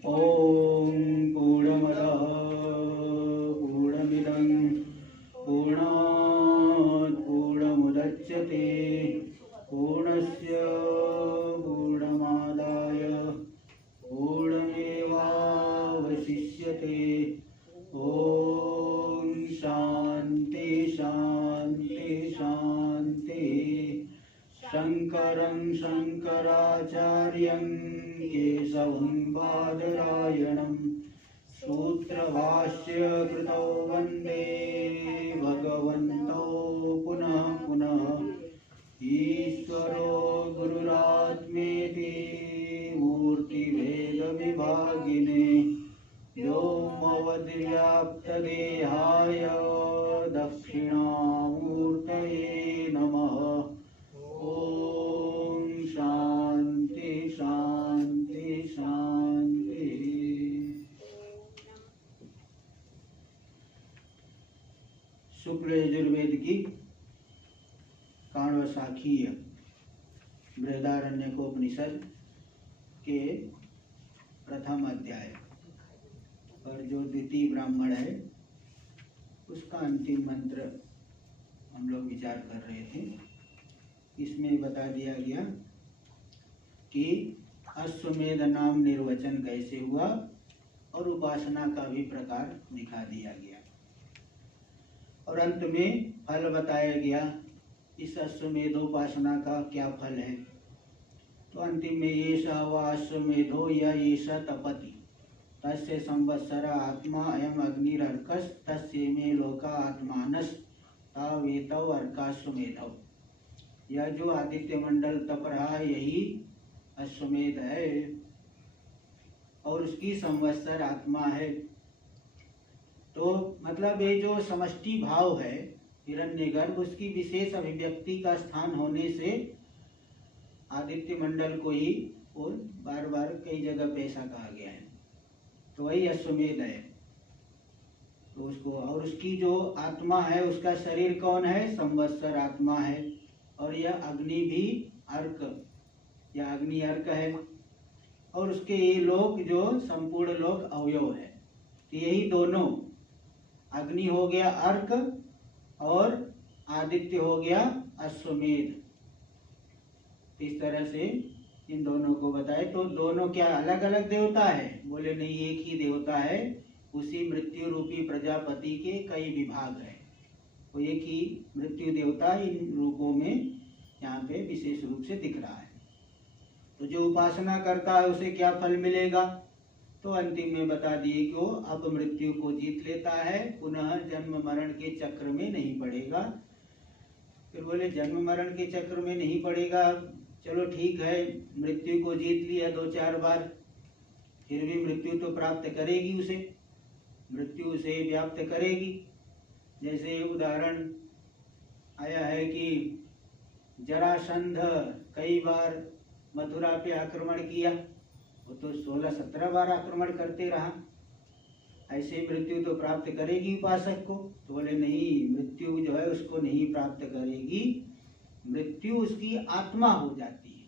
ॐ पूर्णमदः पूर्णमिदं पूर्णात् पूर्णमुदच्यते पूर्णस्य पूर्णमादाय पूर्णमेवावशिष्यते। ॐ शान्ति शान्ति शान्ति। शङ्करं शङ्कराचार्यं केशवं बादरायणं सूत्रभाष्य कृतौ वन्दे भगवन्तौ पुनः पुनः। ईश्वरो गुरुरात्मेति मूर्तिभेदविभागिने व्योमवद्व्याप्तदेहाय दक्षिणामूर्तये नमः। ओम शांति शांति शांति। शुक्ल यजुर्वेद की काण्वशाखीय बृहदारण्यकोपनिषद के प्रथम अध्याय और जो द्वितीय ब्राह्मण है उसका अंतिम मंत्र हम लोग विचार कर रहे थे। इसमें बता दिया गया कि अश्वमेध नाम निर्वचन कैसे हुआ और उपासना का भी प्रकार दिखा दिया गया और अंत में फल बताया गया इस अश्वमेधोपासना का क्या फल है। तो अंतिम में येषा वा अश्वमेधो या येषा तपति तस्य संवत्सर आत्मा अयम अग्निरर्कस् तस्य मे लोका आत्मानस् तावेतौ अर्काश्वमेधौ। यह जो आदित्य मंडल तप रहा है यही अश्वमेध है और उसकी संवत्सर आत्मा है। तो मतलब ये जो समष्टि भाव है हिरण्यगर्भ उसकी विशेष अभिव्यक्ति का स्थान होने से आदित्य मंडल को ही और बार बार कई जगह पे ऐसा कहा गया है। तो वही अश्वमेध है। तो उसको और उसकी जो आत्मा है उसका शरीर कौन है? संवत्सर आत्मा है और यह अग्नि भी अर्क या अग्नि अर्क है और उसके ये लोक जो संपूर्ण लोक अवयव है। तो यही दोनों अग्नि हो गया अर्क और आदित्य हो गया अश्वमेध। इस तरह से इन दोनों को बताए। तो दोनों क्या अलग अलग देवता है? बोले नहीं, एक ही देवता है। उसी मृत्यु रूपी प्रजापति के कई विभाग है। तो एक ही मृत्यु देवता इन रूपों में यहाँ पे विशेष रूप से दिख रहा है। तो जो उपासना करता है उसे क्या फल मिलेगा? तो अंतिम में बता दिए कि वो अब मृत्यु को जीत लेता है, पुनः जन्म मरण के चक्र में नहीं पड़ेगा। फिर बोले जन्म मरण के चक्र में नहीं पड़ेगा, चलो ठीक है, मृत्यु को जीत लिया 2-4 बार, फिर भी मृत्यु तो प्राप्त करेगी उसे, मृत्यु उसे व्याप्त करेगी। जैसे उदाहरण आया है कि जरासंध कई बार मथुरा पे आक्रमण किया, वो तो 16-17 बार आक्रमण करते रहा। ऐसे मृत्यु तो प्राप्त करेगी उपासक को? तो बोले नहीं, मृत्यु जो है उसको नहीं प्राप्त करेगी, मृत्यु उसकी आत्मा हो जाती है।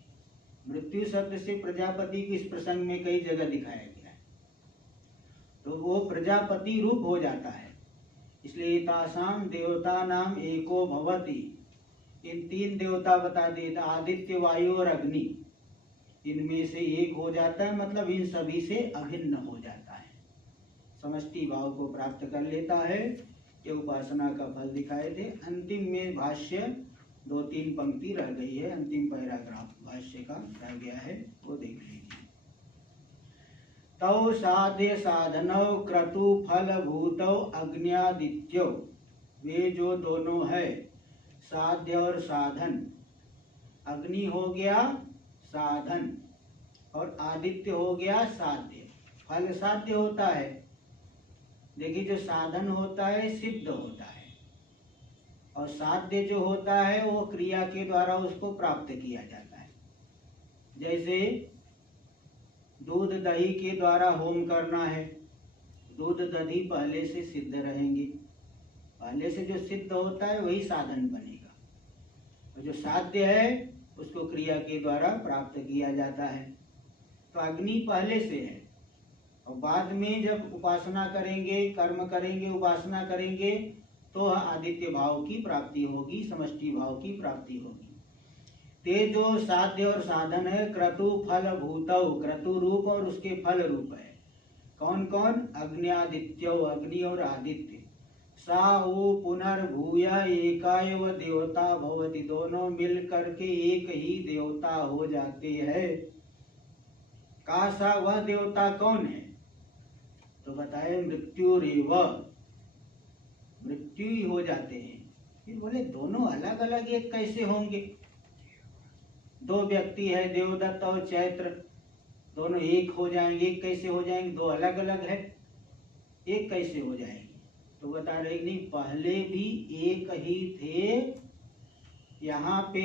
मृत्यु शब्द से प्रजापति को इस प्रसंग में कई जगह दिखाया गया है। तो वो प्रजापति रूप हो जाता है। इसलिए तासाम देवता नाम एको भवति। इन 3 देवता बता देता, आदित्य वायु और अग्नि, इनमें से एक हो जाता है, मतलब इन सभी से अभिन्न हो जाता है, समष्टि भाव को प्राप्त कर लेता है। ये उपासना का फल दिखाए थे। अंतिम में भाष्य 2-3 पंक्ति रह गई है, अंतिम पैराग्राफ भाष्य का रह गया है, वो देख लीजिए। तौ साध्य साधनौ क्रतु फल भूतौ अग्न्यादित्यो। वे जो दोनों है साध्य और साधन, अग्नि हो गया साधन और आदित्य हो गया साध्य। फल साध्य होता है, देखिए जो साधन होता है सिद्ध होता है और साध्य जो होता है वो क्रिया के द्वारा उसको प्राप्त किया जाता है। जैसे दूध दही के द्वारा होम करना है, दूध दही पहले से सिद्ध रहेंगे, पहले से जो सिद्ध होता है वही साधन बनेगा और जो साध्य है उसको क्रिया के द्वारा प्राप्त किया जाता है। तो अग्नि पहले से है और बाद में जब उपासना करेंगे, कर्म करेंगे, उपासना करेंगे तो आदित्य भाव की प्राप्ति होगी, समष्टि भाव की प्राप्ति होगी। ते जो साध्य और साधन है क्रतु फल भूतौ, क्रतु रूप और उसके फल रूप है। कौन कौन? अग्न्यादित्यो, अग्नि और आदित्य। सा वो पुनर्भूय एकाएव देवता भवति, दोनों मिल करके एक ही देवता हो जाते हैं। का सा वह देवता कौन है? तो बताए मृत्युरेव, मृत्यु ही हो जाते हैं। फिर बोले दोनों अलग अलग एक कैसे होंगे? दो व्यक्ति है देवदत्त और चैत्र, दोनों एक हो जाएंगे, एक कैसे हो जाएंगे? दो अलग अलग है, एक कैसे हो जाएंगे? तो बता रहे नहीं, पहले भी एक ही थे, यहाँ पे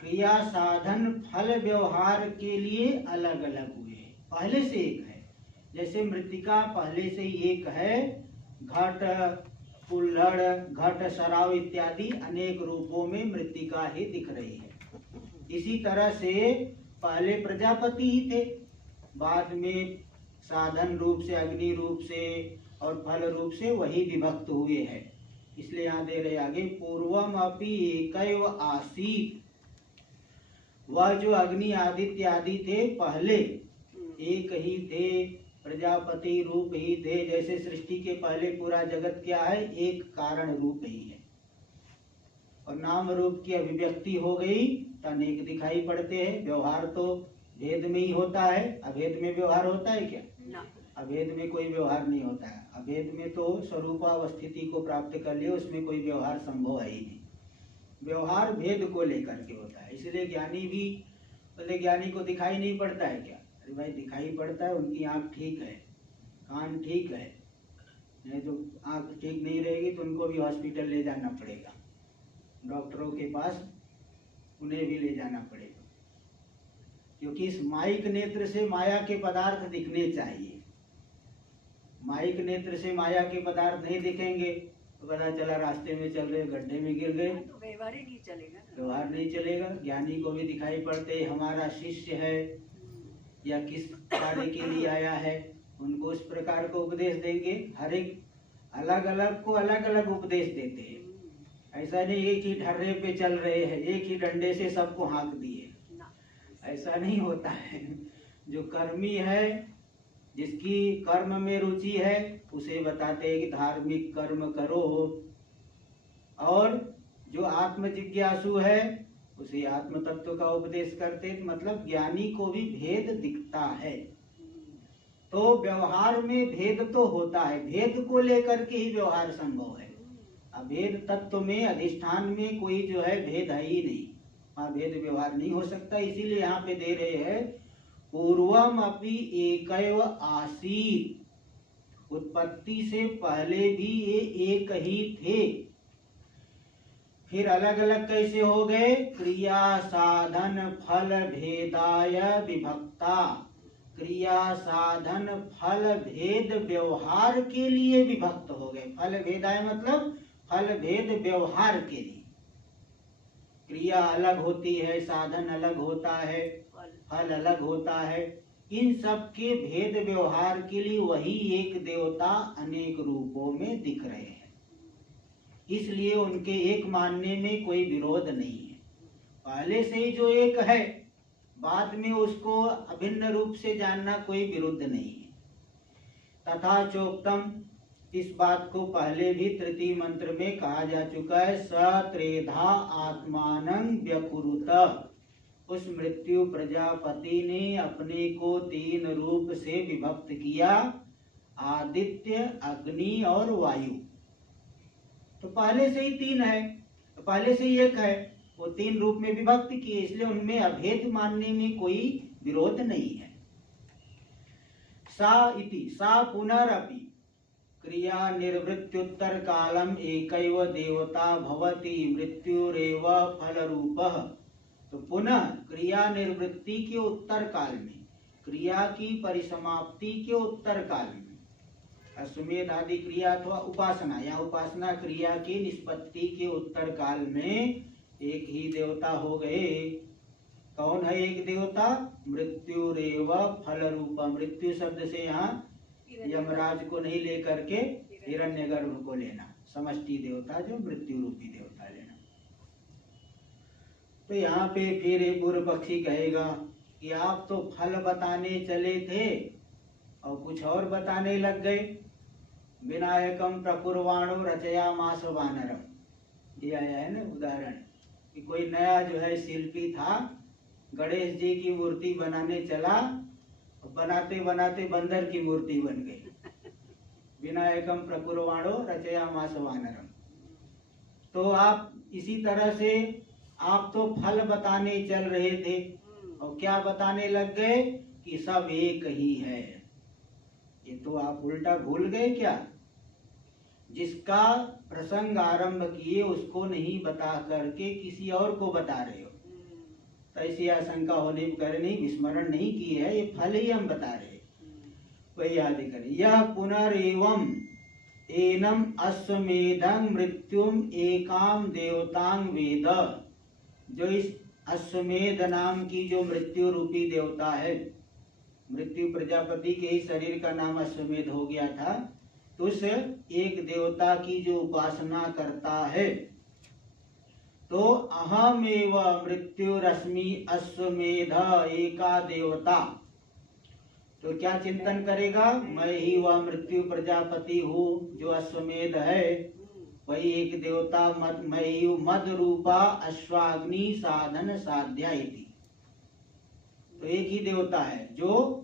क्रिया साधन फल व्यवहार के लिए अलग अलग हुए हैं, पहले से एक है। जैसे मृत्तिका पहले से ही एक है, घट कुल्हड़ घट शराब इत्यादि अनेक रूपों में मृत्तिका ही दिख रही है। इसी तरह से पहले प्रजापति ही थे, बाद में साधन रूप से, अग्नि रूप से और फल रूप से वही विभक्त हुए हैं। इसलिए यहाँ दे रहे आगे, पूर्वम अपि एकैव आसीत्, वह जो अग्नि आदित्य आदि थे पहले एक ही थे, प्रजापति रूप ही थे। जैसे सृष्टि के पहले पूरा जगत क्या है? एक कारण रूप ही है, और नाम रूप की अभिव्यक्ति हो गई तो अनेक दिखाई पड़ते हैं। व्यवहार तो भेद में ही होता है, अभेद में व्यवहार होता है क्या? अभेद में कोई व्यवहार नहीं होता है। अभेद में तो स्वरूपावस्थिति को प्राप्त कर लिए, उसमें कोई व्यवहार संभव है ही नहीं। व्यवहार भेद को लेकर के होता है। इसलिए ज्ञानी भी बोले ज्ञानी को दिखाई नहीं पड़ता है क्या? अरे भाई दिखाई पड़ता है, उनकी आंख ठीक है, कान ठीक है, नहीं तो आंख ठीक नहीं रहेगी तो उनको भी हॉस्पिटल ले जाना पड़ेगा, डॉक्टरों के पास उन्हें भी ले जाना पड़ेगा। क्योंकि इस माइक नेत्र से माया के पदार्थ दिखने चाहिए। माइक नेत्र से माया के पदार्थ नहीं दिखेंगे तो पता चला रास्ते में चल रहे गड्ढे में गिर गए, तो व्यवहार ही नहीं चलेगा, व्यवहार नहीं चलेगा। ज्ञानी को भी दिखाई पड़ते हमारा शिष्य है या किस कार्य के लिए आया है, उनको उस प्रकार को उपदेश देंगे। हर एक अलग अलग को अलग अलग उपदेश देते हैं। ऐसा नहीं एक ही ढर्रे पे चल रहे हैं, एक ही डंडे से सबको हाँक दिए, ऐसा नहीं होता है। जो कर्मी है, जिसकी कर्म में रुचि है, उसे बताते हैं कि धार्मिक कर्म करो, और जो आत्म जिज्ञासु है उसे आत्म तत्व का उपदेश करते। मतलब ज्ञानी को भी भेद दिखता है। तो व्यवहार में भेद तो होता है, भेद को लेकर के ही व्यवहार संभव है। अभेद तत्व में, अधिष्ठान में कोई जो है भेद है ही नहीं, वहाँ भेद व्यवहार नहीं हो सकता। इसीलिए यहाँ पे दे रहे हैं पूर्वम अपि एकैव आसीत्, उत्पत्ति से पहले भी ये एक ही थे। फिर अलग अलग कैसे हो गए? क्रिया साधन फल भेदाय विभक्ता, क्रिया साधन फल भेद व्यवहार के लिए विभक्त हो गए। फल भेदाय मतलब फल भेद व्यवहार के लिए। क्रिया अलग होती है, साधन अलग होता है, फल अलग होता है। इन सब के भेद व्यवहार के लिए वही एक देवता अनेक रूपों में दिख रहे हैं। इसलिए उनके एक मानने में कोई विरोध नहीं है। पहले से ही जो एक है, बाद में उसको अभिन्न रूप से जानना कोई विरुद्ध नहीं है। तथा चोक्तम, इस बात को पहले भी तृतीय मंत्र में कहा जा चुका है। स त्रेधा आत्मानं व्यकुरुत, उस मृत्यु प्रजापति ने अपने को तीन रूप से विभक्त किया, आदित्य, अग्नि और वायु। तो पहले से ही तीन है, तो पहले से ही एक है, वो तीन रूप में विभक्त किए, इसलिए उनमें अभेद मानने में कोई विरोध नहीं है। सा इति, सा पुनरपि क्रिया निवृत्त्युत्तर कालम एकैव देवता भवति मृत्युरेव फल रूपः। तो पुनः क्रिया निवृत्ति के उत्तर काल में, क्रिया की परिसमाप्ति के उत्तर काल में, अश्वमेध आदि क्रिया अथवा उपासना या उपासना क्रिया की निष्पत्ति के उत्तर काल में एक ही देवता हो गए। कौन है एक देवता? मृत्युरेव फल रूपा। मृत्यु शब्द से यहाँ यमराज को नहीं लेकर के हिरण्यगर्भ को लेना, समष्टि देवता जो मृत्यु रूपी देवता लेना। तो यहाँ पे फिर एक पूर्व पक्षी कहेगा कि आप तो फल बताने चले थे और कुछ और बताने लग गए। विनायकम प्रकुर्वाणो रचयामास वानरम, ये आया है ना उदाहरण कि कोई नया जो है शिल्पी था, गणेश जी की मूर्ति बनाने चला, बनाते बनाते बंदर की मूर्ति बन गई। विनायकम प्रकुर्वाणो रचयामास वानरम। तो आप इसी तरह से आप तो फल बताने चल रहे थे और क्या बताने लग गए कि सब एक ही है। ये तो आप उल्टा भूल गए क्या? जिसका प्रसंग आरंभ किए उसको नहीं बता करके किसी और को बता रहे हो, तो ऐसी आशंका होने पर नहीं, विस्मरण नहीं की है, ये फल ही हम बता रहे। वही याद करें, यह पुनरेवम एनम अश्वमेधं मृत्युम एकाम देवतांग वेद। जो इस अश्वमेध नाम की जो मृत्यु रूपी देवता है, मृत्यु प्रजापति के ही शरीर का नाम अश्वमेध हो गया था, तो उस एक देवता की जो उपासना करता है, तो अहमेव मृत्युरश्मि अश्वमेध एका देवता। तो क्या चिंतन करेगा? मैं ही वह मृत्यु प्रजापति हूँ जो अश्वमेध है, वही एक देवता मद रूपा अश्वाग्नि साधन साध्या इति। तो एक ही देवता है जो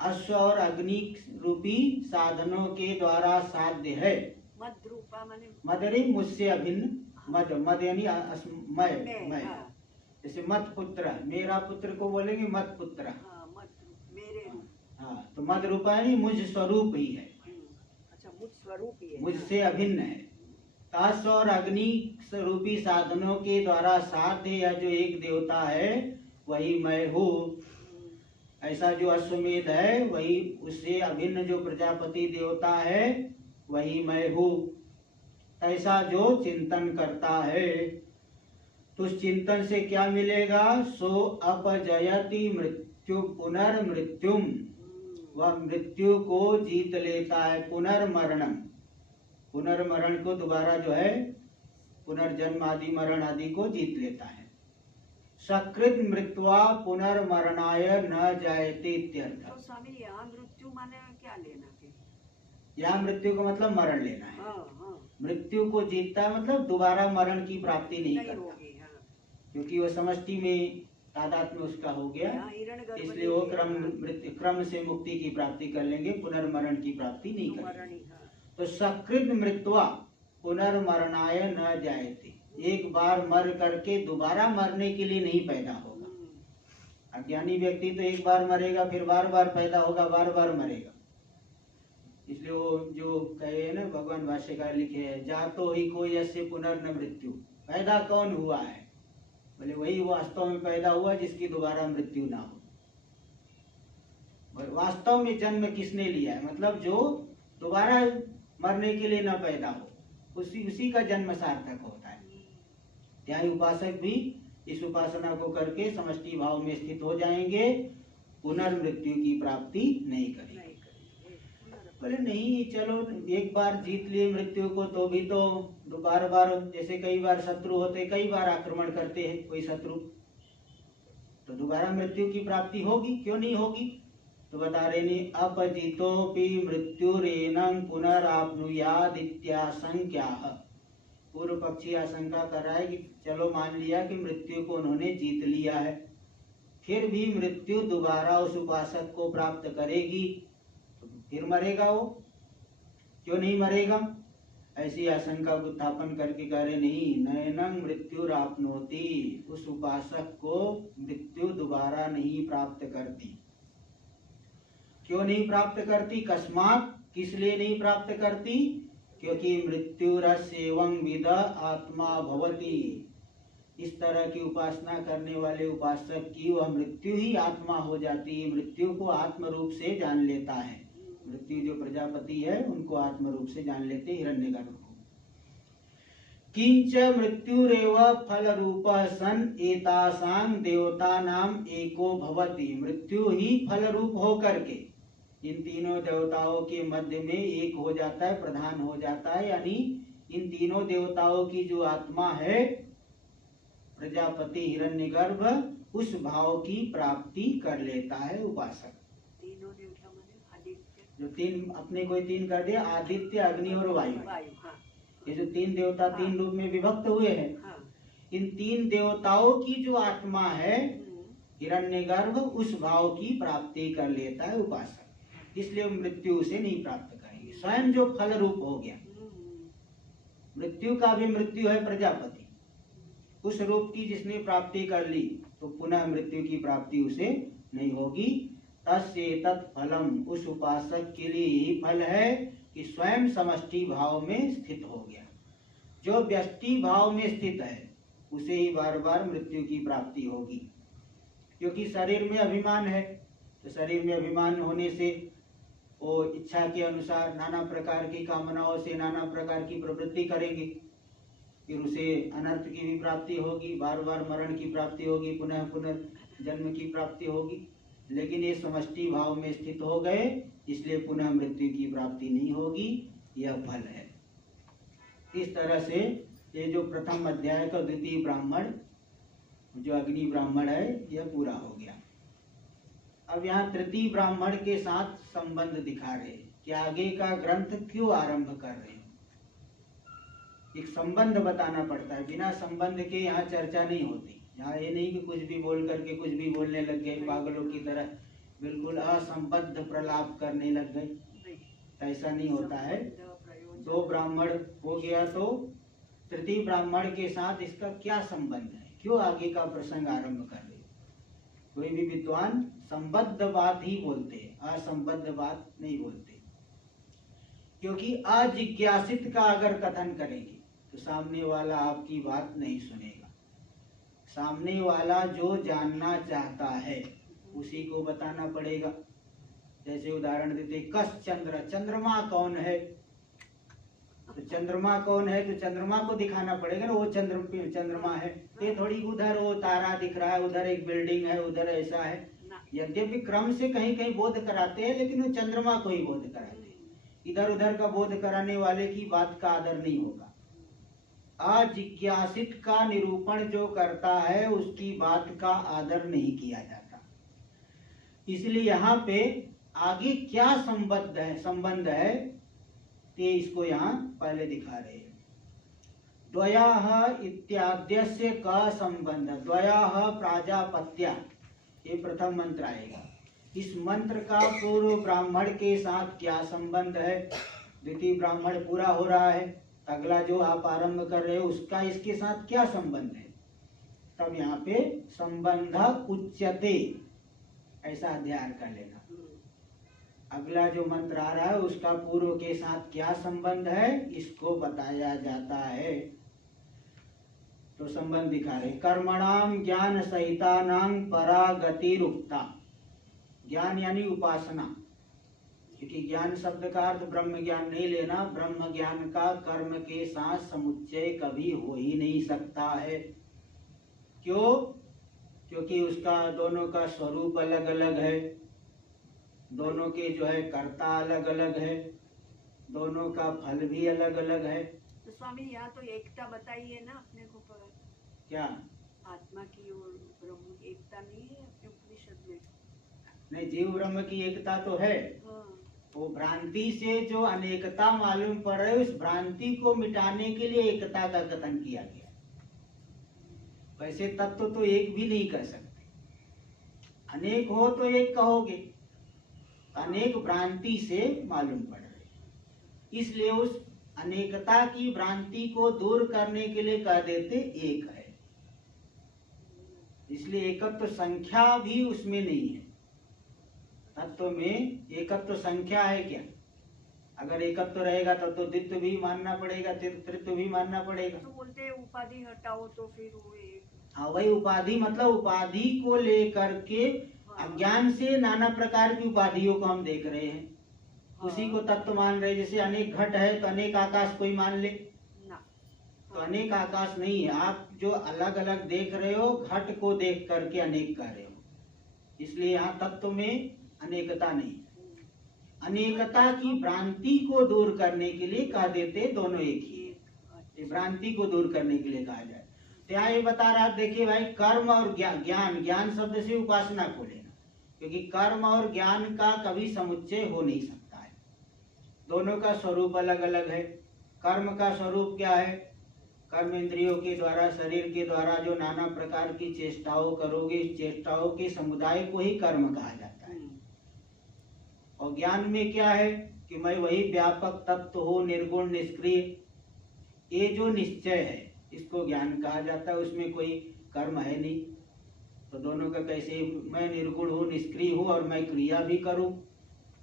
अश्व और अग्नि रूपी साधनों के द्वारा साध्य है। मद रूपा माने मदरी मुझसे अभिन्न, मद मद यानी मैं, जैसे मत पुत्र, मेरा पुत्र को बोलेंगे मत पुत्र। मेरे रूप। हाँ, तो मद रूपा यानी मुझ स्वरूप ही है। अच्छा, मुझ स्वरूप ही है, मुझसे अभिन्न है। अश्व और अग्नि रूपी साधनों के द्वारा साध्य या जो एक देवता है वही मैं हूँ। ऐसा जो अश्वमेध है वही उससे अभिन्न जो प्रजापति देवता है वही मैं हूँ। ऐसा जो चिंतन करता है तो उस चिंतन से क्या मिलेगा? सो अपजयति मृत्यु पुनर्मृत्युम, वह मृत्यु को जीत लेता है। पुनर्मरणम, पुनर्मरण को दोबारा जो है पुनर्जन्म आदि मरण आदि को जीत लेता है। सकृत मृत्वा पुनर्मरणाय न जायते इत्यर्थ। तो स्वामी यहाँ मृत्यु माने क्या लेना है? यहाँ मृत्यु का मतलब मरण लेना है। मृत्यु को जीतता है मतलब दोबारा मरण की प्राप्ति नहीं करता, क्योंकि वो समष्टि में तादाद में उसका हो गया, इसलिए वो क्रम से मुक्ति की प्राप्ति कर लेंगे, पुनर्मरण की प्राप्ति नहीं करेंगे। तो सकृत मृत्वा पुनर्मरणाय न जायते, एक बार मर करके दोबारा मरने के लिए नहीं पैदा होगा। अज्ञानी व्यक्ति तो एक बार मरेगा फिर बार बार पैदा होगा, बार बार मरेगा। इसलिए वो जो कहे ना भगवान भाष्यकार लिखे है, जातो ही कोई ऐसे पुनर्न मृत्यु, पैदा कौन हुआ है? बोले वही वास्तव में पैदा हुआ जिसकी दोबारा मृत्यु ना हो। वास्तव में जन्म किसने लिया है? मतलब जो दोबारा मरने के लिए न पैदा हो, उसी का जन्म सार्थक होता है। त्यागी उपासक भी इस उपासना को करके समष्टि भाव में स्थित हो जाएंगे, पुनर्मृत्यु की प्राप्ति नहीं करेंगे। बोले नहीं, चलो एक बार जीत लिए मृत्यु को तो भी तो बार बार, जैसे कई बार शत्रु होते, कई बार आक्रमण करते हैं कोई शत्रु, तो दोबारा मृत्यु की प्राप्ति होगी, क्यों नहीं होगी? तो बता रहे नहीं, अपजितोपि मृत्युरेनं पुनराप्नुयाद इत्याशंक्याः। पूर्व पक्षी आशंका कर रहा है कि चलो मान लिया कि मृत्यु को उन्होंने जीत लिया है, फिर भी मृत्यु दोबारा उस उपासक को प्राप्त करेगी, तो फिर मरेगा वो, क्यों नहीं मरेगा? ऐसी आशंका को उत्थापन करके कह रहे नहीं, नयनं मृत्युराप्नोति, उस उपासक को मृत्यु दोबारा नहीं प्राप्त करती। क्यों नहीं प्राप्त करती? कस्मात्, किस लिए नहीं प्राप्त करती? क्योंकि मृत्युरस्येवं विद आत्मा भवति। इस तरह की उपासना करने वाले उपासक की वह मृत्यु ही आत्मा हो जाती है, मृत्यु को आत्म रूप से जान लेता है। मृत्यु जो प्रजापति है उनको आत्म रूप से जान लेते हिरण्यगर्भ को। किंच मृत्युरेव फल रूप सन एतासां देवतानाम एको भवति। मृत्यु ही फल रूप हो करके इन तीनों देवताओं के मध्य में एक हो जाता है, प्रधान हो जाता है। यानी इन तीनों देवताओं की जो आत्मा है प्रजापति हिरण्यगर्भ, उस भाव की प्राप्ति कर लेता है उपासक। तीनों देवता माने आदित्य, जो तीन अपने कोई तीन कर दिया, आदित्य, अग्नि और वायु। हाँ। ये जो तीन देवता तीन रूप में विभक्त हुए हैं, हाँ। इन तीन देवताओं की जो आत्मा है हिरण्यगर्भ, उस भाव की प्राप्ति कर लेता है उपासक। इसलिए मृत्यु उसे नहीं प्राप्त करेगी। स्वयं जो फल रूप हो गया, मृत्यु का भी मृत्यु है प्रजापति, उस रूप की जिसने प्राप्ति कर ली तो पुनः मृत्यु की प्राप्ति उसे नहीं होगी। तस्येतत् फलम, उस उपासक के लिए यही फल है कि स्वयं समष्टि भाव में स्थित हो गया। जो व्यष्टि भाव में स्थित है उसे ही बार बार मृत्यु की प्राप्ति होगी, क्योंकि शरीर में अभिमान है। तो शरीर में अभिमान होने से वो इच्छा के अनुसार नाना प्रकार की कामनाओं से नाना प्रकार की प्रवृत्ति करेंगे, फिर उसे अनर्थ की भी प्राप्ति होगी, बार बार मरण की प्राप्ति होगी, पुनः पुनः जन्म की प्राप्ति होगी। लेकिन ये समष्टि भाव में स्थित हो गए, इसलिए पुनः मृत्यु की प्राप्ति नहीं होगी। यह फल है। इस तरह से ये जो प्रथम अध्याय का द्वितीय ब्राह्मण, जो अग्नि ब्राह्मण है, यह पूरा हो गया। अब यहाँ तृतीय ब्राह्मण के साथ संबंध दिखा रहे हैं कि आगे का ग्रंथ क्यों आरंभ कर रहे हैं। एक संबंध बताना पड़ता है, बिना संबंध के यहाँ चर्चा नहीं होती। यहाँ ये नहीं कि कुछ भी बोल करके कुछ भी बोलने लग गए पागलों की तरह, बिल्कुल असंबद्ध प्रलाप करने लग गए, ऐसा नहीं होता है। दो ब्राह्मण हो गया तो तृतीय ब्राह्मण के साथ इसका क्या संबंध है, क्यों आगे का प्रसंग आरंभ कर रहे। कोई भी विद्वान संबद्ध बात ही बोलते हैं, असंबद्ध बात नहीं बोलते, क्योंकि अजिज्ञासित का अगर कथन करेंगे तो सामने वाला आपकी बात नहीं सुनेगा। सामने वाला जो जानना चाहता है उसी को बताना पड़ेगा। जैसे उदाहरण देते, कस चंद्र, चंद्रमा कौन है, तो चंद्रमा कौन है तो चंद्रमा को दिखाना पड़ेगा ना, वो चंद्रमा है। ये थोड़ी उधर वो तारा दिख रहा है, उधर एक बिल्डिंग है, उधर ऐसा है। यद्यपि क्रम से कहीं कहीं बोध कराते हैं, लेकिन वो चंद्रमा को ही बोध कराते हैं। इधर उधर का बोध कराने वाले की बात का आदर नहीं होगा। अजिज्ञासित का निरूपण जो करता है उसकी बात का आदर नहीं किया जाता। इसलिए यहाँ पे आगे क्या संबंध है ते इसको यहाँ पहले दिखा रहे हैं। द्वयाः इत्याद्यस्य का संबंध, द्वयाः प्राजापत्या, ये प्रथम मंत्र आएगा। इस मंत्र का पूर्व ब्राह्मण के साथ क्या संबंध है। द्वितीय ब्राह्मण पूरा हो रहा है, अगला जो आप आरंभ कर रहे हो उसका इसके साथ क्या संबंध है। तब यहाँ पे संबंध उच्यते, ऐसा अध्ययन कर लेना। अगला जो मंत्र आ रहा है उसका पूर्व के साथ क्या संबंध है, इसको बताया जाता है। तो संबंध दिखा रहे, कर्मणाम ज्ञान सहितानां परागतिरुक्ता। ज्ञान यानी उपासना, क्योंकि ज्ञान शब्द का अर्थ ब्रह्म ज्ञान नहीं लेना। ब्रह्म ज्ञान का कर्म के साथ समुच्चय कभी हो ही नहीं सकता है। क्यों? क्योंकि उसका दोनों का स्वरूप अलग अलग है, दोनों के जो है कर्ता अलग अलग है, दोनों का फल भी अलग अलग है। तो स्वामी यहाँ तो एकता बताइए ना अपने को। क्या आत्मा की और ब्रह्म की एकता नहीं है अपने उपनिषद में? नहीं, जीव ब्रह्म की एकता तो है। वो भ्रांति से जो अनेकता मालूम पड़ रही है, उस भ्रांति को मिटाने के लिए एकता का कथन किया गया। वैसे तत्व तो एक भी नहीं कर सकते, अनेक हो तो एक कहोगे, अनेक भ्रांति से मालूम पड़ रहे, इसलिए उस अनेकता की भ्रांति को दूर करने के लिए कह देते एक है। इसलिए एकत्व संख्या भी उसमें नहीं है। तत्व में एकत्व संख्या है क्या? अगर एकत्व रहेगा तब तो द्वित्व भी मानना पड़ेगा, तृत्व भी मानना पड़ेगा। तो बोलते हैं उपाधि हटाओ तो फिर वो एक। हाँ, वही उपाधि, मतलब उपाधि को लेकर के अज्ञान से नाना प्रकार की उपाधियों को हम देख रहे हैं, उसी को तत्व मान रहे। जैसे अनेक घट है तो अनेक आकाश कोई मान ले, तो अनेक आकाश नहीं है। आप जो अलग अलग देख रहे हो, घट को देख करके अनेक कह रहे हो, इसलिए यहाँ तत्व में अनेकता नहीं। अनेकता की भ्रांति को दूर करने के लिए कह देते दोनों एक ही है, भ्रांति को दूर करने के लिए कहा जाए। तो यहाँ ये बता रहा, देखिए भाई, कर्म और ज्ञान, ज्ञान शब्द से उपासना को लेना, क्योंकि कर्म और ज्ञान का कभी समुच्चय हो नहीं सकता है, दोनों का स्वरूप अलग अलग है। कर्म का स्वरूप क्या है? कर्म इंद्रियों के द्वारा, शरीर के द्वारा जो नाना प्रकार की चेष्टाओं करोगे, इस चेष्टाओं के समुदाय को ही कर्म कहा जाता है। और ज्ञान में क्या है कि मैं वही व्यापक तत्व हो, निर्गुण निष्क्रिय, ये जो निश्चय है इसको ज्ञान कहा जाता है, उसमें कोई कर्म है नहीं। तो दोनों का कैसे, मैं निर्गुण हूँ, निष्क्रिय हूँ और मैं क्रिया भी करूँ,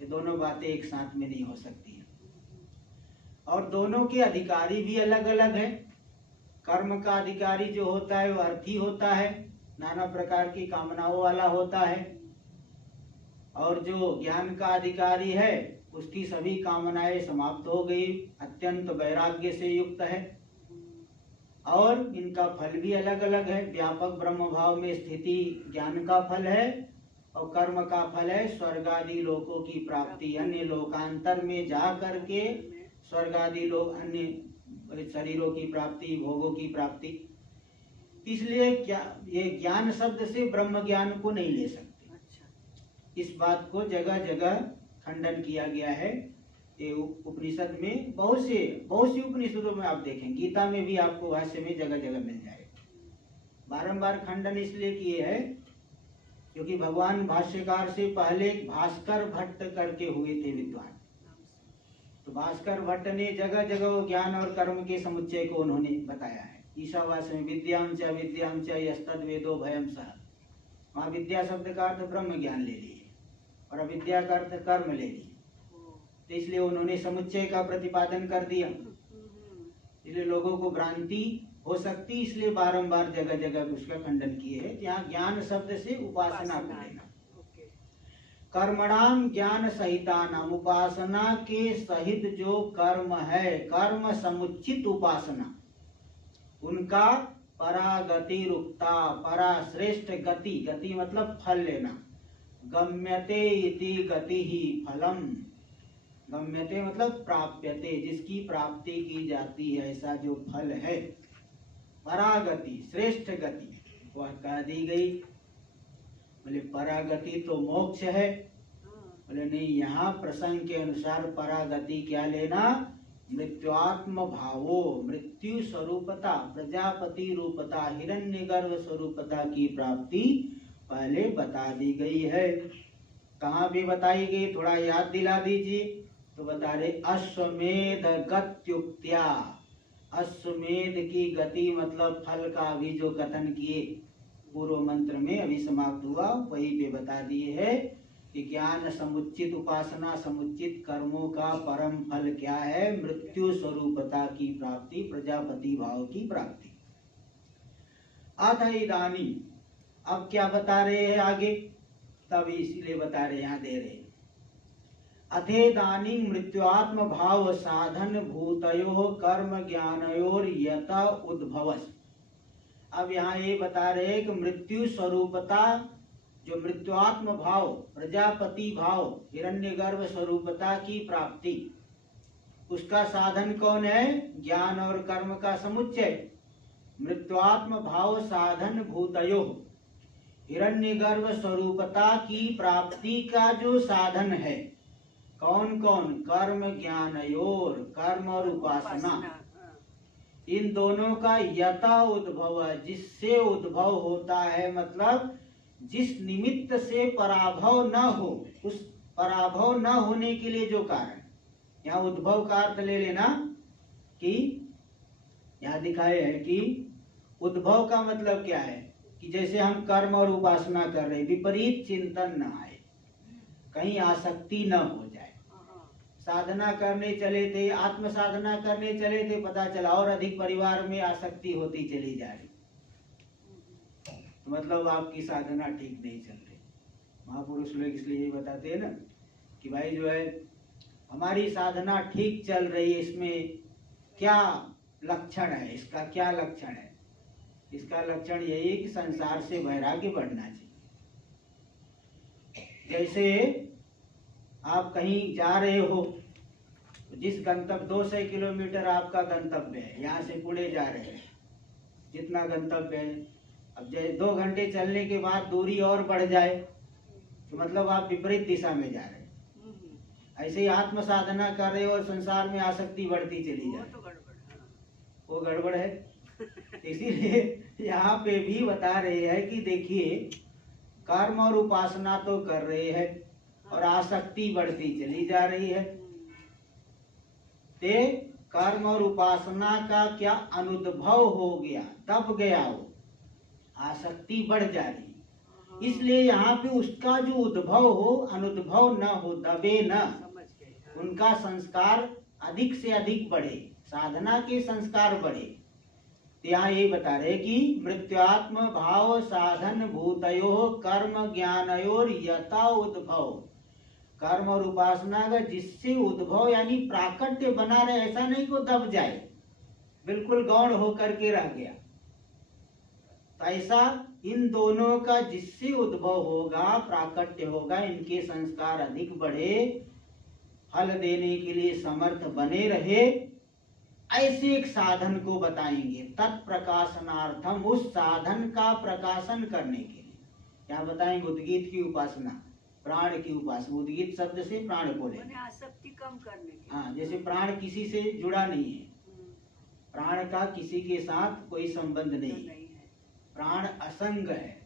ये दोनों बातें एक साथ में नहीं हो सकती है। और दोनों के अधिकारी भी अलग अलग है। कर्म का अधिकारी जो होता है वो अर्थी होता है, नाना प्रकार की कामनाओं वाला होता है, और जो ज्ञान का अधिकारी है उसकी सभी कामनाएं समाप्त हो गई, अत्यंत वैराग्य से युक्त है। और इनका फल भी अलग अलग है। व्यापक ब्रह्म भाव में स्थिति ज्ञान का फल है, और कर्म का फल है स्वर्ग आदि लोकों की प्राप्ति, अन्य लोकांतर में जा करके स्वर्ग आदि लोक, अन्य शरीरों की प्राप्ति, भोगों की प्राप्ति। इसलिए क्या ये ज्ञान शब्द से ब्रह्म ज्ञान को नहीं ले सकते। इस बात को जगह जगह खंडन किया गया है। ये उपनिषद में बहुत सी उपनिषदों में आप देखें, गीता में भी आपको भाष्य में जगह जगह मिल जाएगा। बारंबार खंडन इसलिए किए है क्योंकि भगवान भाष्यकार से पहले भास्कर भट्ट करके हुए थे विद्वान। तो भास्कर भट्ट ने जगह जगह ज्ञान और कर्म के समुच्चय को उन्होंने बताया है। ईशावास्य में विद्याम च यस्तद वेदो भयम सह, वहाँ विद्या शब्द का अर्थ ब्रह्म ज्ञान ले लिए और अविद्या का अर्थ कर्म ले लिए। तो इसलिए उन्होंने समुच्चय का प्रतिपादन कर दिया। इसलिए लोगों को भ्रांति हो सकती, इसलिए बारंबार जगह जगह उसका खंडन किए है। यहाँ ज्ञान शब्द से उपासना को लेना। कर्मणाम ज्ञान सहिता नाम, उपासना के सहित जो कर्म है, कर्म समुचित उपासना, उनका परागति रुक्ता, परा श्रेष्ठ गति, गति मतलब फल लेना, गम्यते इति गति ही फलम, गम्यते मतलब प्राप्यते, जिसकी प्राप्ति की जाती है, ऐसा जो फल है, परागति श्रेष्ठ गति वह कह दी गई। बोले परागति तो मोक्ष है। बोले नहीं, यहाँ प्रसंग के अनुसार परागति क्या लेना? मृत्युआत्म भावो, मृत्यु स्वरूपता, प्रजापति रूपता, हिरण्यगर्भ स्वरूपता की प्राप्ति पहले बता दी गई है। कहाँ भी बताई गई, थोड़ा याद दिला दीजिए। तो बता रहे अश्वमेध गत्युक्त्या, अश्वमेध की गति मतलब फल का अभी जो कथन किए पूर्व मंत्र में अभी समाप्त हुआ, वही पे बता दिए है कि ज्ञान समुचित उपासना, समुचित कर्मों का परम फल क्या है? मृत्यु स्वरूपता की प्राप्ति, प्रजापति भाव की प्राप्ति। अथ इदानीं, अब क्या बता रहे हैं आगे? तब इसलिए बता रहे, यहाँ दे रहे, अथेदानीं मृत्युआत्म भाव साधन भूतयो कर्म ज्ञानयोर यत उद्भवस्। अब यहाँ ये बता रहे हैं कि मृत्यु स्वरूपता, जो मृत्युआत्म भाव, प्रजापति भाव, हिरण्यगर्भ स्वरूपता की प्राप्ति, उसका साधन कौन है? ज्ञान और कर्म का समुच्चय। मृत्युआत्म भाव साधन भूतयो, हिरण्यगर्भ स्वरूपता की प्राप्ति का जो साधन है, कौन कौन? कर्म ज्ञानयोर, कर्म और उपासना, इन दोनों का यथा उद्भव, जिससे उद्भव होता है, मतलब जिस निमित्त से पराभव न हो, उस पराभव न होने के लिए जो कारण, यहाँ उद्भव का अर्थ ले लेना कि यहाँ दिखाए है कि उद्भव का मतलब क्या है कि जैसे हम कर्म और उपासना कर रहे, विपरीत चिंतन न आए, कहीं आसक्ति न हो जाए। साधना करने चले थे, आत्म साधना करने चले थे, पता चला और अधिक परिवार में आसक्ति होती चली जा रही, तो मतलब आपकी साधना ठीक नहीं चल रही। महापुरुष लोग इसलिए ये बताते हैं ना कि भाई जो है हमारी साधना ठीक चल रही है, इसमें क्या लक्षण है। इसका क्या लक्षण है? इसका लक्षण यही है कि संसार से वैराग्य बढ़ना चाहिए। जैसे आप कहीं जा रहे हो, जिस गंतव्य 200 किलोमीटर आपका गंतव्य है, यहाँ से पुणे जा रहे हैं, जितना गंतव्य है, अब जैसे 2 घंटे चलने के बाद दूरी और बढ़ जाए तो मतलब आप विपरीत दिशा में जा रहे हैं। ऐसे ही आत्म साधना कर रहे हो और संसार में आसक्ति बढ़ती चली जाए, वो गड़बड़ है। इसीलिए यहाँ पे भी बता रहे हैं कि देखिए, कर्म और उपासना तो कर रहे हैं और आसक्ति बढ़ती चली जा रही है। ते कर्म और उपासना का क्या अनुद्भव हो गया, दब गया, वो आसक्ति बढ़ जा रही। इसलिए यहाँ पे उसका जो उद्भव हो, अनुद्भव न हो, दबे न, उनका संस्कार अधिक से अधिक बढ़े, साधना के संस्कार बढ़े। यहाँ ये बता रहे कि मृत्युआत्म भाव साधन भूतयो कर्म ज्ञानयोर यथा उद्भव, कर्म और उपासना का जिससे उद्भव यानी प्राकट्य बना रहे, ऐसा नहीं को दब जाए, बिल्कुल गौण होकर के रह गया। तो ऐसा इन दोनों का जिससे उद्भव होगा, प्राकट्य होगा, इनके संस्कार अधिक बढ़े, फल देने के लिए समर्थ बने रहे, ऐसे एक साधन को बताएंगे। तत्प्रकाशनार्थम, उस साधन का प्रकाशन करने के लिए क्या बताएंगे? उद्गीत की उपासना, प्राण की उपासना। उद्गीत शब्द से प्राण को लेंगे, आसक्ति कम करने के। हाँ, जैसे प्राण किसी से जुड़ा नहीं है, प्राण का किसी के साथ कोई संबंध नहीं है, प्राण असंग है।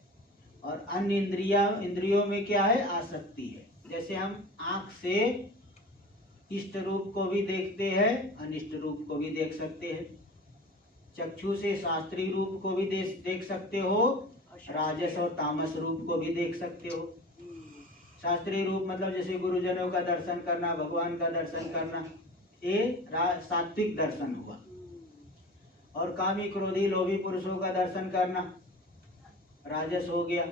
और अन्य इंद्रियों में क्या है? आसक्ति है। जैसे हम आंख से इष्ट रूप को भी देखते हैं, अनिष्ट रूप को भी देख सकते हैं। चक्षु से शास्त्रीय रूप को भी देख सकते हो, राजस और तामस रूप को भी देख सकते हो। शास्त्रीय रूप मतलब जैसे गुरुजनों का दर्शन करना, भगवान का दर्शन करना, ये सात्विक दर्शन हुआ। और कामी क्रोधी लोभी पुरुषों का दर्शन करना राजस हो गया।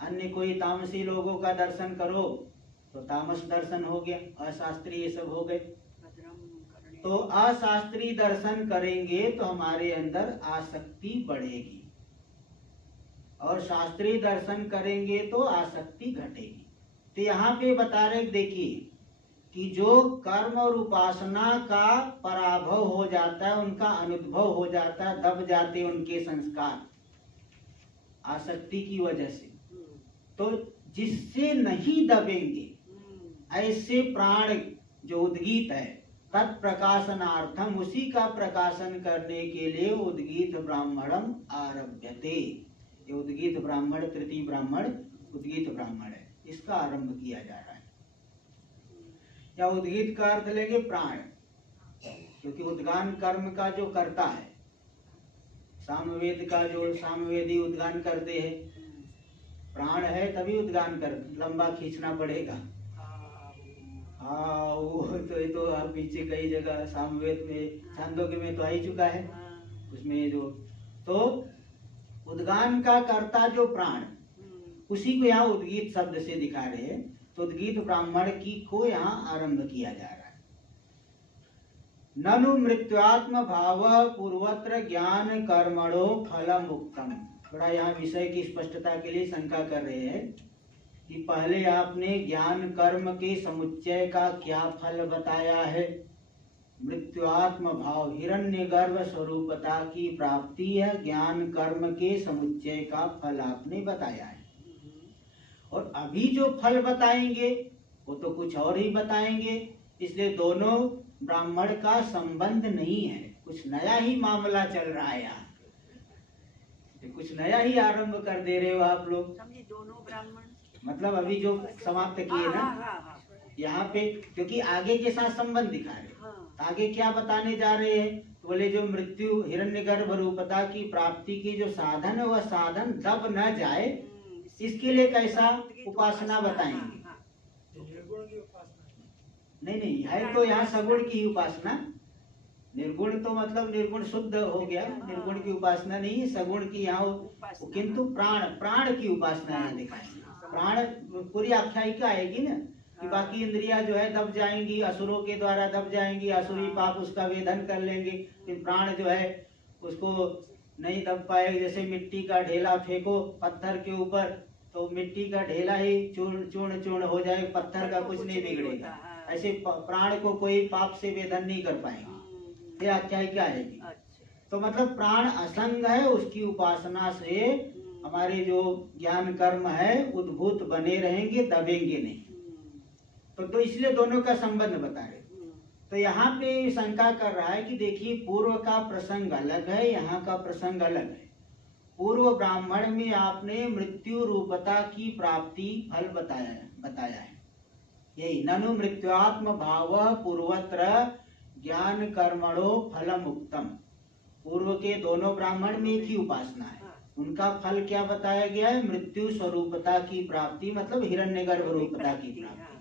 अन्य कोई तामसी लोगों का दर्शन करो तो तामस दर्शन हो गया, अशास्त्रीय सब हो गए। तो अशास्त्रीय दर्शन करेंगे तो हमारे अंदर आसक्ति बढ़ेगी, और शास्त्रीय दर्शन करेंगे तो आसक्ति घटेगी। तो यहाँ पे बता रहे, देखिए कि जो कर्म और उपासना का पराभव हो जाता है, उनका अनुद्भव हो जाता है, दब जाते उनके संस्कार आसक्ति की वजह से, तो जिससे नहीं दबेंगे ऐसे प्राण जो उद्गीत है, तत्प्रकाशनार्थम, उसी का प्रकाशन करने के लिए उद्गीत ब्राह्मणम आरभ्यते। ये उद्गीत ब्राह्मण, तृतीय ब्राह्मण उद्गीत ब्राह्मण है, इसका आरंभ किया जा रहा है। या उद्गीत का अर्थ लेंगे प्राण, क्योंकि उद्गान कर्म का जो करता है, सामवेद का जो सामवेदी उद्गान करते हैं, प्राण है तभी उद्गान कर, लंबा खींचना पड़ेगा। हाँ, वो तो आप पीछे कई जगह सामवेद में, छांदोग्य में तो आ ही चुका है। उसमें जो तो उद्गान का कर्ता जो प्राण, उसी को यहाँ उद्गीत शब्द से दिखा रहे हैं। तो उद्गीत ब्राह्मण की को यहाँ आरंभ किया जा रहा है। ननु मृत्युआत्म भाव पूर्वत्र ज्ञान कर्मणो फलम उक्तम। थोड़ा यहाँ विषय की स्पष्टता के लिए शंका कर रहे हैं कि पहले आपने ज्ञान कर्म के समुच्चय का क्या फल बताया है। मृत्युआत्म भाव, हिरण्यगर्भ स्वरूपता की प्राप्ति है, ज्ञान कर्म के समुच्चय का फल आपने बताया है। और अभी जो फल बताएंगे वो तो कुछ और ही बताएंगे। इसलिए दोनों ब्राह्मण का संबंध नहीं है, कुछ नया ही मामला चल रहा है यहाँ, कुछ नया ही आरंभ कर दे रहे हो आप लोग। समझे? दोनों ब्राह्मण मतलब अभी जो समाप्त किए ना यहाँ पे, क्योंकि आगे के साथ संबंध दिखा रहे हैं। आगे क्या बताने जा रहे हैं? तो बोले जो मृत्यु हिरण्यगर्भ रूपता की प्राप्ति की जो साधन है, वह साधन दब न जाए, इसके लिए कैसा उपासना बताएंगे। नहीं, है तो यहाँ सगुण की उपासना। निर्गुण तो मतलब निर्गुण शुद्ध हो गया, निर्गुण की उपासना नहीं है, सगुण की यहाँ, किंतु प्राण की उपासना यहाँ दिखाएंगे। प्राण पूरी आख्यायिका आएगी ना, कि बाकी इंद्रियां जो है दब जाएंगी, असुरों के द्वारा दब जाएंगी, असुरी पाप उसका वेधन कर लेंगे, फिर प्राण जो है उसको नहीं दब पाएगा। जैसे मिट्टी का ढेला फेंको पत्थर के ऊपर तो मिट्टी का ढेला ही चूर्ण चूर्ण चूर्ण हो जाए, पत्थर का कुछ नहीं बिगड़ेगा। ऐसे प्राण को कोई पाप से वेधन नहीं कर पाएंगे, ये आख्यायिका है। तो मतलब प्राण असंग है, उसकी उपासना से हमारे जो ज्ञान कर्म है उद्भूत बने रहेंगे, दबेंगे नहीं। तो इसलिए दोनों का संबंध बता रहे। तो यहाँ पे शंका कर रहा है कि देखिए पूर्व का प्रसंग अलग है, यहाँ का प्रसंग अलग है। पूर्व ब्राह्मण में आपने मृत्यु रूपता की प्राप्ति फल बताया है। यही ननु मृत्युआत्म भाव पूर्वत्र ज्ञान कर्मणो फलम उक्तम। पूर्व के दोनों ब्राह्मण में एक ही उपासना है, उनका फल क्या बताया गया है? मृत्यु स्वरूपता की प्राप्ति, मतलब हिरण्यगर्भ रूपता की प्राप्ति।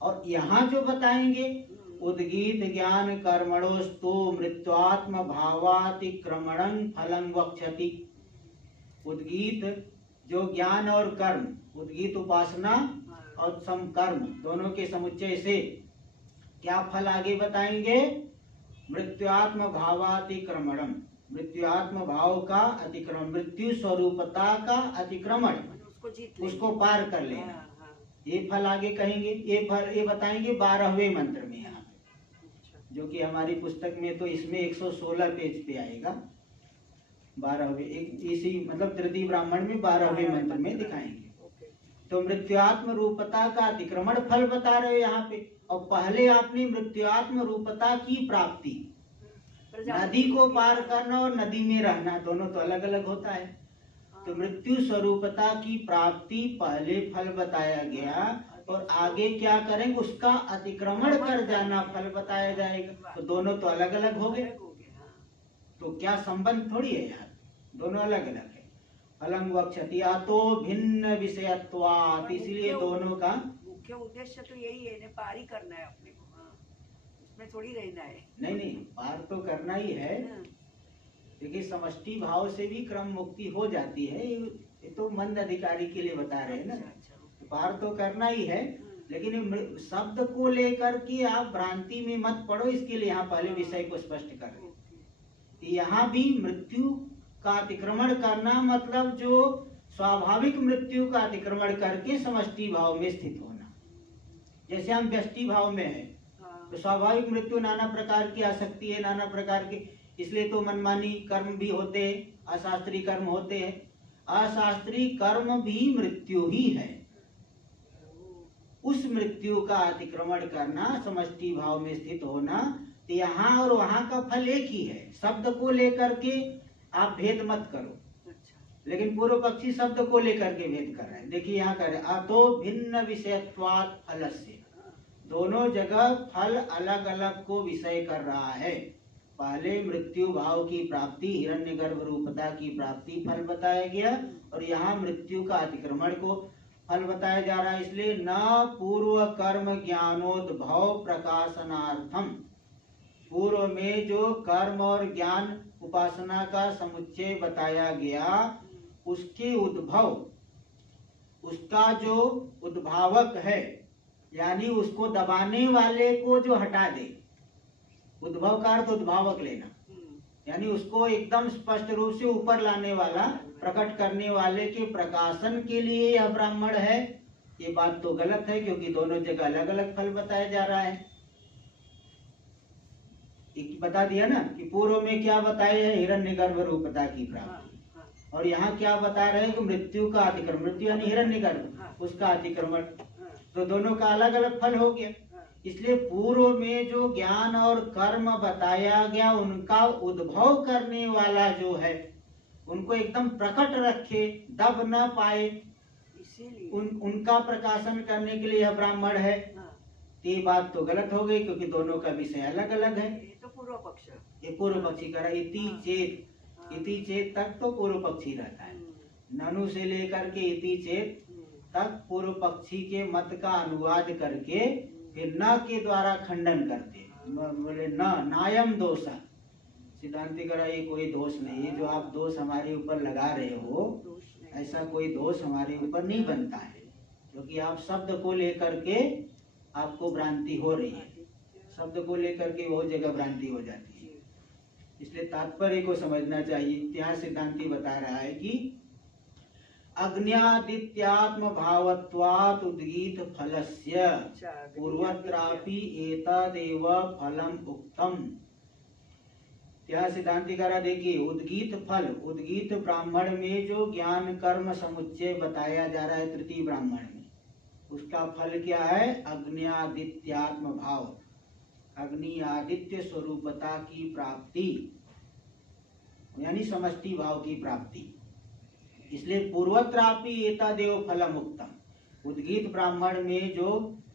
और यहाँ जो बताएंगे उद्गीत ज्ञान कर्मणोस्तु मृत्युआत्म भावातिक्रमणं फलं वक्षति। उद्गीत जो ज्ञान और कर्म, उद्गीत उपासना और समकर्म दोनों के समुच्चय से क्या फल आगे बताएंगे? मृत्युआत्म भावातिक्रमणम, मृत्युआत्म भाव का अतिक्रमण, मृत्यु स्वरूपता का अतिक्रमण, उसको पार कर लेना, ये फल आगे कहेंगे। ये बताएंगे 12वें मंत्र में, यहाँ पे जो कि हमारी पुस्तक में तो इसमें 116 पेज पे आएगा। 12वें इसी मतलब तृतीय ब्राह्मण में 12वें मंत्र में दिखाएंगे। तो मृत्युआत्म रूपता का अतिक्रमण फल बता रहे यहाँ पे। और पहले आपने मृत्युआत्म रूपता की प्राप्ति, नदी को पार करना और नदी में रहना दोनों तो अलग अलग होता है। तो मृत्यु स्वरूपता की प्राप्ति पहले फल बताया गया, और आगे क्या करेंगे उसका अतिक्रमण कर जाना फल बताया जाएगा। तो दोनों तो अलग अलग हो गए, तो क्या संबंध थोड़ी है यार, दोनों अलग अलग है। फलम वक्षति तो भिन्न विषयत्वात्, इसलिए दोनों का मुख्य उद्देश्य तो यही है, पारी करना है अपने को, उसमें थोड़ी रहना है। नहीं, पार तो करना ही है। देखिए समष्टि भाव से भी क्रम मुक्ति हो जाती है, ये तो मंद अधिकारी के लिए बता रहे हैं ना। पार तो करना ही है, लेकिन शब्द को लेकर के आप भ्रांति में मत पड़ो, इसके लिए यहाँ पहले विषय को स्पष्ट कर रहे। यहाँ भी मृत्यु का अतिक्रमण करना मतलब जो स्वाभाविक मृत्यु का अतिक्रमण करके समष्टि भाव में स्थित होना। जैसे हम व्यष्टि भाव में है तो स्वाभाविक मृत्यु नाना प्रकार की आ सकती है, नाना प्रकार के, इसलिए तो मनमानी कर्म भी होते हैं, अशास्त्रीय कर्म होते हैं। अशास्त्रीय कर्म भी मृत्यु ही है। उस मृत्यु का अतिक्रमण करना, समष्टि भाव में स्थित होना, तो यहाँ और वहाँ का फल एक ही है। शब्द को लेकर के आप भेद मत करो, लेकिन पूर्व पक्षी शब्द को लेकर के भेद कर रहे हैं। देखिए यहाँ कर अतो भिन्न विषयत्वात् फलस्य, दोनों जगह फल अलग अलग को विषय कर रहा है। पहले मृत्यु भाव की प्राप्ति, हिरण्यगर्भ रूपता की प्राप्ति फल बताया गया, और यहाँ मृत्यु का अतिक्रमण को फल बताया जा रहा है। इसलिए न पूर्व कर्म ज्ञानोद्भव प्रकाशनार्थम, पूर्व में जो कर्म और ज्ञान उपासना का समुच्चय बताया गया, उसके उद्भव, उसका जो उद्भावक है, यानी उसको दबाने वाले को जो हटा दे, उद्भव का अर्थ उद्भावक लेना, यानी उसको एकदम स्पष्ट रूप से ऊपर लाने वाला, प्रकट करने वाले के प्रकाशन के लिए यह ब्राह्मण है। ये बात तो गलत है, क्योंकि दोनों जगह अलग अलग फल बताया जा रहा है। एक बता दिया ना कि पूर्व में क्या बताया है, हिरण्यगर्भ रूपता की प्राप्ति, और यहाँ क्या बता रहे हैं कि मृत्यु का अतिक्रमण, मृत्यु यानी हिरण्यगर्भ, उसका अतिक्रमण। तो दोनों का अलग अलग फल हो गया। इसलिए पूर्व में जो ज्ञान और कर्म बताया गया, उनका उद्भव करने वाला जो है, उनको एकदम प्रकट रखे, दब न पाए, उनका प्रकाशन करने के लिए यह ब्राह्मण है। ये बात तो गलत हो गई, क्योंकि दोनों का विषय अलग अलग है। ये तो पूर्व पक्ष, ये पूर्व पक्षी करा। इति चेत, इति चेत तक तो पूर्व पक्षी रहता है, ननु से लेकर के इति चेत तक पूर्व पक्षी के मत का अनुवाद करके फिर न के द्वारा खंडन करते, बोले न नायम दोषा, सिद्धांति करा ये कोई दोष नहीं है, जो आप दोष हमारे ऊपर लगा रहे हो, ऐसा कोई दोष हमारे ऊपर नहीं बनता है, क्योंकि आप शब्द को लेकर के आपको भ्रांति हो रही है। शब्द को लेकर के बहुत जगह भ्रांति हो जाती है, इसलिए तात्पर्य को समझना चाहिए। यहाँ सिद्धांती बता रहा है कि अग्न्यादित्यात्म भावत्वात् उद्गीत फलस्य पूर्वत्रापि एतदेव फलम उक्तम। क्या सिद्धांति कह रहा, देखिए उद्गीत फल, उद्गीत ब्राह्मण में जो ज्ञान कर्म समुच्चय बताया जा रहा है तृतीय ब्राह्मण में, उसका फल क्या है? अग्न्यादित्यात्म भाव, अग्नि आदित्य स्वरूपता की प्राप्ति, यानी समष्टि भाव की प्राप्ति। इसलिए पूर्वत्रापि एतदेव फलम उक्तम, उद्गीत ब्राह्मण में जो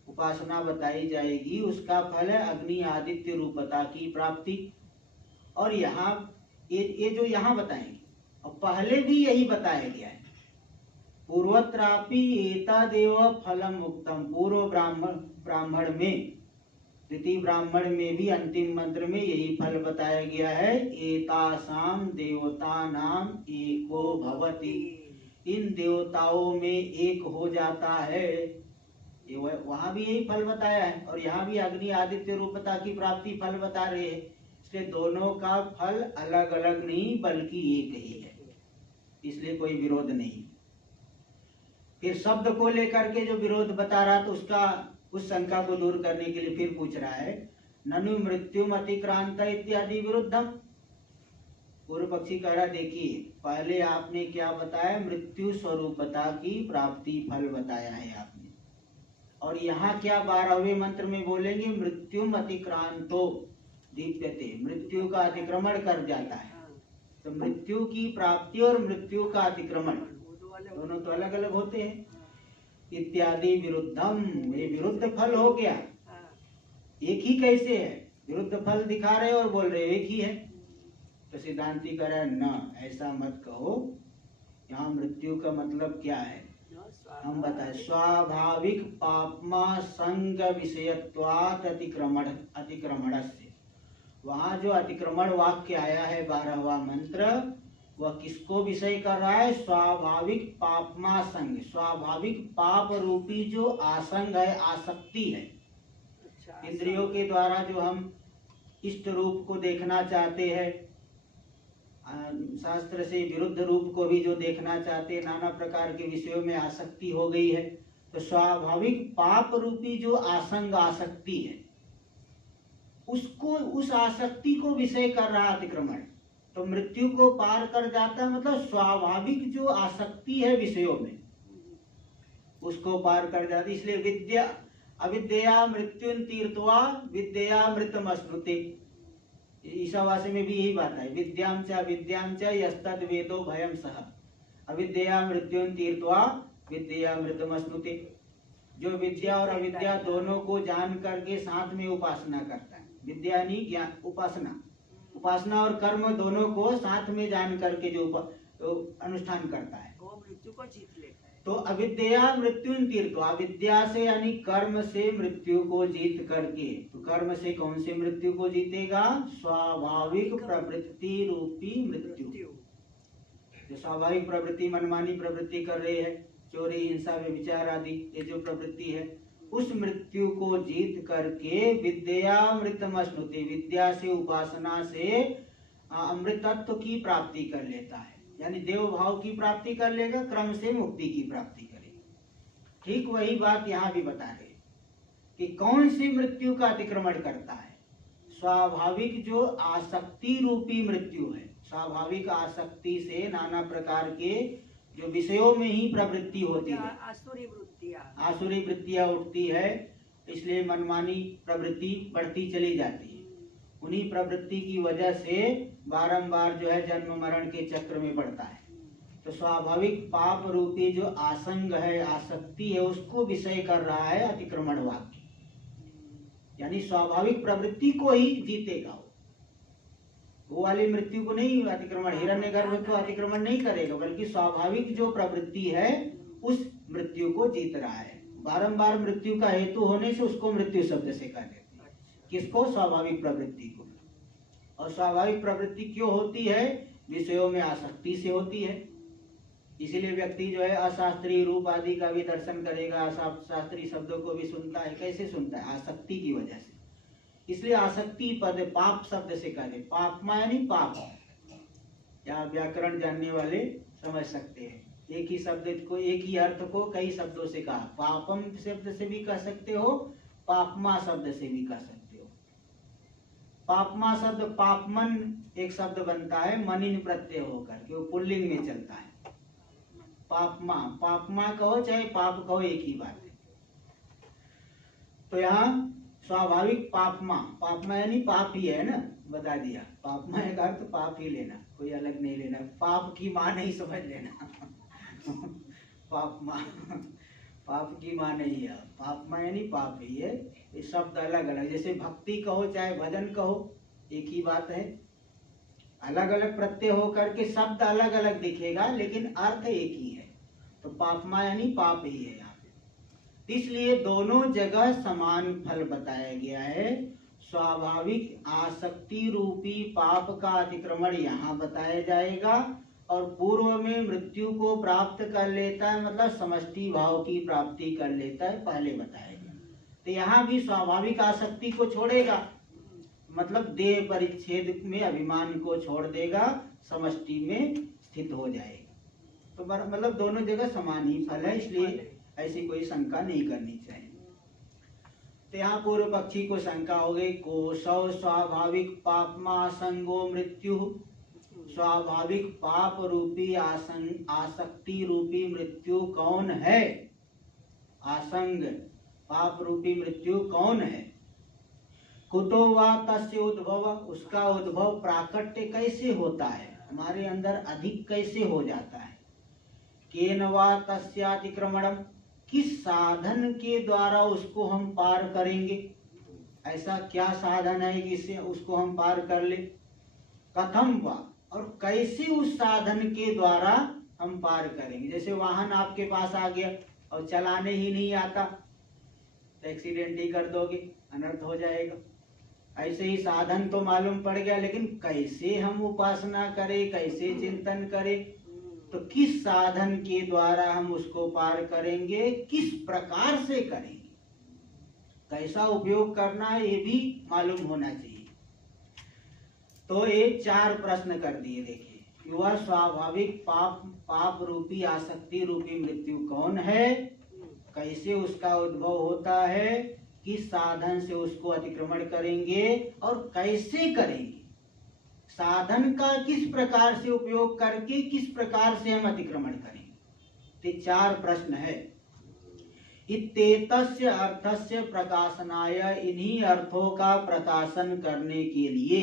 उपासना बताई जाएगी उसका फल है अग्नि आदित्य रूपता की प्राप्ति। और यहाँ ये जो यहाँ बताएंगे, और पहले भी यही बताया गया है, पूर्वत्रापि एतदेव फलम उक्तम। पूर्व ब्राह्मण में, द्वितीय ब्राह्मण में भी अंतिम मंत्र में यही फल बताया गया है, एतासाम देवतानाम एको भवति, इन देवताओं में एक हो जाता है। वहां भी यही फल बताया है और यहाँ भी अग्नि आदित्य रूपता की प्राप्ति फल बता रहे हैं। इसलिए दोनों का फल अलग अलग नहीं बल्कि एक ही है, इसलिए कोई विरोध नहीं। फिर शब्द को लेकर के जो विरोध बता रहा तो उसका, उस शंका को दूर करने के लिए फिर पूछ रहा है, ननु मृत्युम अतिक्रांत इत्यादि विरुद्धम। पूर्व पक्षी कह रहा, देखिए पहले आपने क्या बताया, मृत्यु स्वरूपता की प्राप्ति फल बताया है आपने, और यहाँ क्या 12वें मंत्र में बोलेंगे, मृत्युम अतिक्रांतो दीप्यते, मृत्यु का अतिक्रमण कर जाता है। तो मृत्यु की प्राप्ति और मृत्यु का अतिक्रमण दोनों तो अलग अलग होते हैं। इत्यादि विरुद्धम, ये विरुद्ध फल हो गया। एक ही कैसे है, विरुद्ध फल दिखा रहे और बोल रहे एक ही है। तो सिद्धांति कह रहा है न, ऐसा मत कहो। यहाँ मृत्यु का मतलब क्या है हम बताए, स्वाभाविक पापमा संग विषयत्वात् अतिक्रमण से। वहाँ जो अतिक्रमण वाक्य आया है 12वां मंत्र, वह किसको विषय कर रहा है? स्वाभाविक पापमा संग, स्वाभाविक पाप रूपी जो आसंग है, आसक्ति है। इंद्रियों के द्वारा जो हम इष्ट रूप को देखना चाहते हैं, शास्त्र से विरुद्ध रूप को भी जो देखना चाहते हैं, नाना प्रकार के विषयों में आसक्ति हो गई है। तो स्वाभाविक पाप रूपी जो आसंग आसक्ति है, उसको, उस आसक्ति को विषय कर रहा अतिक्रमण। तो मृत्यु को पार कर जाता, मतलब स्वाभाविक जो आसक्ति है विषयों में, उसको पार कर जाती। इसलिए विद्या अविद्या मृत्युन तीर्थवा विद्या मृतम स्मृति, ईशावास्य में भी यही बात है, विद्याम च यस्तद वेदो भयम सह, अविद्या मृत्युन तीर्थवा विद्या मृतम स्मृति। जो विद्या और अविद्या दोनों को जान करके साथ में उपासना करता है, विद्या नहीं ज्ञान, उपासना, उपासना और कर्म दोनों को साथ में जान करके जो अनुष्ठान करता है, वो मृत्यु को जीत लेता है। तो अविद्या मृत्युन तीर्थ, अविद्या से यानी कर्म से मृत्यु को जीत करके, तो कर्म से कौन से मृत्यु को जीतेगा? स्वाभाविक प्रवृत्ति रूपी मृत्यु। जो स्वाभाविक प्रवृत्ति, मनमानी प्रवृत्ति कर रहे हैं, चोरी हिंसा व्यभिचार आदि, ये जो प्रवृत्ति है, उस मृत्यु को जीत करके विद्या मृतम स्मृति, विद्या से उपासना से अमृतत्व की प्राप्ति कर लेता है, यानी देव भाव की प्राप्ति कर लेगा, क्रम से मुक्ति की प्राप्ति करेगा। ठीक वही बात यहाँ भी बता रहे कि कौन सी मृत्यु का अतिक्रमण करता है? स्वाभाविक जो आसक्ति रूपी मृत्यु है, स्वाभाविक आसक्ति से नाना प्रकार के जो विषयों में ही प्रवृत्ति होती है, आसुरी वृत्तियां उठती है, इसलिए मनमानी प्रवृत्ति बढ़ती चली जाती है। उन्हीं प्रवृत्ति की वजह से बारंबार जो है जन्म मरण के चक्र में पड़ता है। तो स्वाभाविक पाप रूपी जो आसंग है, आसक्ति है, उसको विषय कर रहा है अतिक्रमण वाक्य, यानी स्वाभाविक प्रवृत्ति को ही जीतेगा वो वाली मृत्यु को नहीं अतिक्रमण, हिरण्यगर्भ को अतिक्रमण नहीं करेगा, बल्कि स्वाभाविक जो प्रवृत्ति है उस मृत्यु को जीत रहा है। बारंबार मृत्यु का हेतु होने से उसको मृत्यु शब्द से कह देते हैं। किसको? स्वाभाविक प्रवृत्ति को। और स्वाभाविक प्रवृत्ति क्यों होती है? विषयों में आसक्ति से होती है। इसीलिए व्यक्ति जो है अशास्त्रीय रूप आदि का भी दर्शन करेगा, अशास्त्रीय शब्दों को भी सुनता है। कैसे सुनता है? आसक्ति की वजह से। इसलिए आसक्ति पद पाप शब्द से कहे, पापमा यानी पाप। या व्याकरण जानने वाले समझ सकते हैं। एक ही शब्द को, एक ही अर्थ को कई शब्दों से कहा। पापम शब्द से भी कह सकते हो, पापमा शब्द से भी कह सकते हो। पापमा शब्द पापमन एक शब्द बनता है, मनिन प्रत्यय होकर के, वो पुल्लिंग में चलता है। पापमा, पापमा कहो चाहे पाप कहो, एक ही बात है। तो यहाँ स्वाभाविक पापमा, पापमा यानी पाप ही है ना, बता दिया। पापमा एक अर्थ पाप ही लेना, कोई अलग नहीं लेना। पाप की माँ नहीं समझ लेना। पापमा पाप की माँ नहीं है, पापमा यानी पाप ही है। ये शब्द अलग अलग, जैसे भक्ति कहो चाहे भजन कहो, एक ही बात है। अलग अलग प्रत्यय होकर के शब्द अलग अलग दिखेगा, लेकिन अर्थ एक ही है। तो पापमा यानी पाप ही है यहाँ पे। इसलिए दोनों जगह समान फल बताया गया है। स्वाभाविक आसक्ति रूपी पाप का अतिक्रमण यहाँ बताया जाएगा, और पूर्व में मृत्यु को प्राप्त कर लेता है, मतलब समष्टि भाव की प्राप्ति कर लेता है, पहले बताएगा। तो यहाँ भी स्वाभाविक आसक्ति को छोड़ेगा, मतलब देह परिच्छेद में अभिमान को छोड़ देगा, समष्टि में स्थित हो जाएगा। तो मतलब दोनों जगह समान ही फल है, इसलिए ऐसी कोई शंका नहीं करनी चाहिए। तो यहाँ पूर्व पक्षी को शंका हो गई, कोशव स्वाभाविक पापमा संगो मृत्यु। स्वाभाविक पाप रूपी आसक्ति रूपी मृत्यु कौन है? आसंग पाप रूपी मृत्यु कौन है? कुतो वा तस्य उद्भव, उसका उद्भव प्राकट्य कैसे होता है, हमारे अंदर अधिक कैसे हो जाता है? केन वा तस्यातिक्रमणम, किस साधन के द्वारा उसको हम पार करेंगे? ऐसा क्या साधन है जिससे उसको हम पार कर ले? कथम वा, और कैसे उस साधन के द्वारा हम पार करेंगे? जैसे वाहन आपके पास आ गया और चलाने ही नहीं आता, तो एक्सीडेंट ही कर दोगे, अनर्थ हो जाएगा। ऐसे ही साधन तो मालूम पड़ गया, लेकिन कैसे हम उपासना करें, कैसे चिंतन करें? तो किस साधन के द्वारा हम उसको पार करेंगे, किस प्रकार से करेंगे, कैसा उपयोग करना है, ये भी मालूम होना चाहिए। तो ये 4 प्रश्न कर दिए। देखिए, वह स्वाभाविक पाप रूपी आसक्ति रूपी मृत्यु कौन है, कैसे उसका उद्भव होता है, किस साधन से उसको अतिक्रमण करेंगे और कैसे करेंगे, साधन का किस प्रकार से उपयोग करके किस प्रकार से हम अतिक्रमण करेंगे। तो 4 प्रश्न है। इत्येतस्य अर्थस्य प्रकाशनाय, इन्हीं अर्थों का प्रकाशन करने के लिए,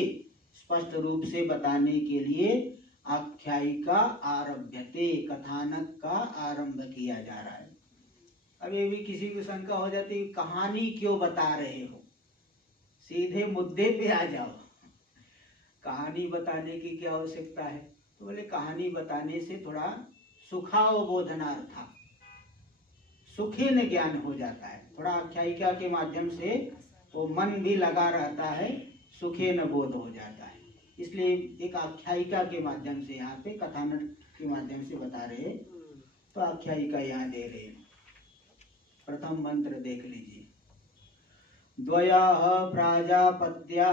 स्पष्ट रूप से बताने के लिए आख्यायिका आरभ्यते, कथानक का आरंभ किया जा रहा है। अब ये भी किसी को शंका हो जाती है, कहानी क्यों बता रहे हो, सीधे मुद्दे पे आ जाओ, कहानी बताने की क्या आवश्यकता है? तो बोले कहानी बताने से थोड़ा सुखावबोधनार्था, सुखेन ज्ञान हो जाता है। थोड़ा आख्यायिका के माध्यम से वो मन भी लगा रहता है, सुखेन बोध हो जाता है। इसलिए एक आख्यायिका के माध्यम से, यहाँ पे कथानक के माध्यम से बता रहे, तो आख्यायिका यहाँ दे रहे। प्रथम मंत्र देख लीजिए। द्वयः प्राजापत्या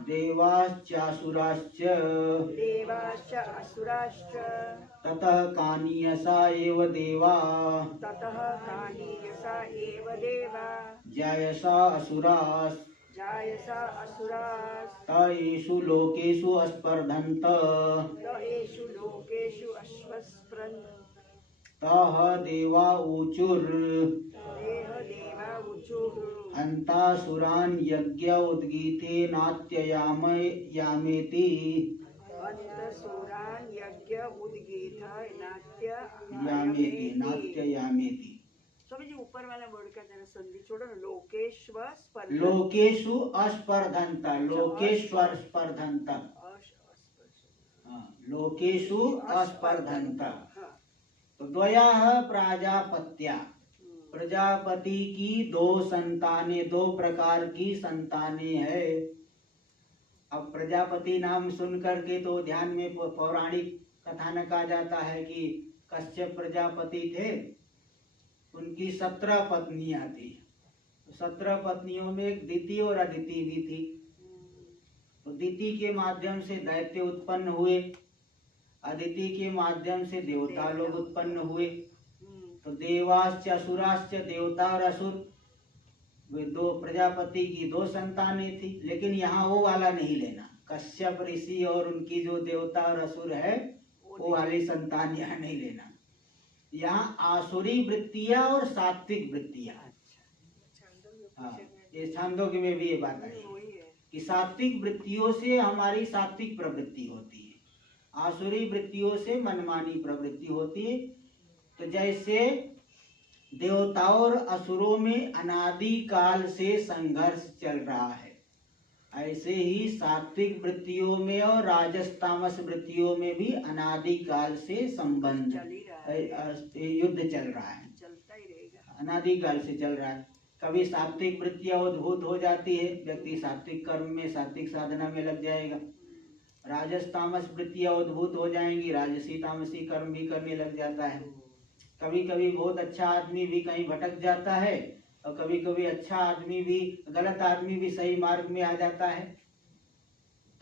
देवाश्चासुराश्च ततः कानीयसा एव देवा जायसा असुरास् तेषु लोकेषु अस्पर्धन्त तः देवा ऊचुर् अन्तासुरान् यज्ञ उद्गीते नात्ययामेति। समझिए ऊपर वाला वर्ड का जरा संधि छोड़ो ना, लोकेश्वर लोकेशु अस्पर्धन्त, लोकेश्वर स्पर्धन्त, लोकेशु अस्पर्धन्त। तो द्वयः प्राजापत्या, प्रजापति की 2 संतानें, 2 प्रकार की संतानें है। अब प्रजापति नाम सुन करके तो ध्यान में पौराणिक कथानक आ जाता है कि कश्यप प्रजापति थे, उनकी 17 पत्नियां थी। 17 पत्नियों में एक दिति और अदिति भी थी। तो दिति के माध्यम से दैत्य उत्पन्न हुए, अदिति के माध्यम से देवता लोग उत्पन्न हुए। तो देवाश्च असुराश्च, देवता और असुर, वे दो प्रजापति की 2 संतानें थी। लेकिन यहाँ वो वाला नहीं लेना, कश्यप ऋषि और उनकी जो देवता और असुर है वो वाली संतान यहाँ नहीं लेना। यहाँ आसुरी वृत्तियां और सात्विक वृत्तियां। हाँ, ये छांदोग्य में भी ये बात आई कि सात्विक वृत्तियों से हमारी सात्विक प्रवृत्ति होती है, आसुरी वृत्तियों से मनमानी प्रवृत्ति होती है। तो जैसे देवताओं और असुरों में अनादि काल से संघर्ष चल रहा है, ऐसे ही सात्विक वृत्तियों में और राजस तामस वृत्तियों में भी अनादि काल से संबंध युद्ध चल रहा है, चलता ही रहेगा, अनादि काल से चल रहा है। कभी सात्विक वृत्तियां उद्भूत हो जाती है, व्यक्ति सात्विक कर्म में सात्विक साधना में लग जाएगा। राजस तामस वृत्तियां उद्भूत हो जाएंगी, राजसी तामसी कर्म भी करने लग जाता है। कभी कभी बहुत अच्छा आदमी भी कहीं भटक जाता है और कभी कभी अच्छा आदमी भी, गलत आदमी भी सही मार्ग में आ जाता है।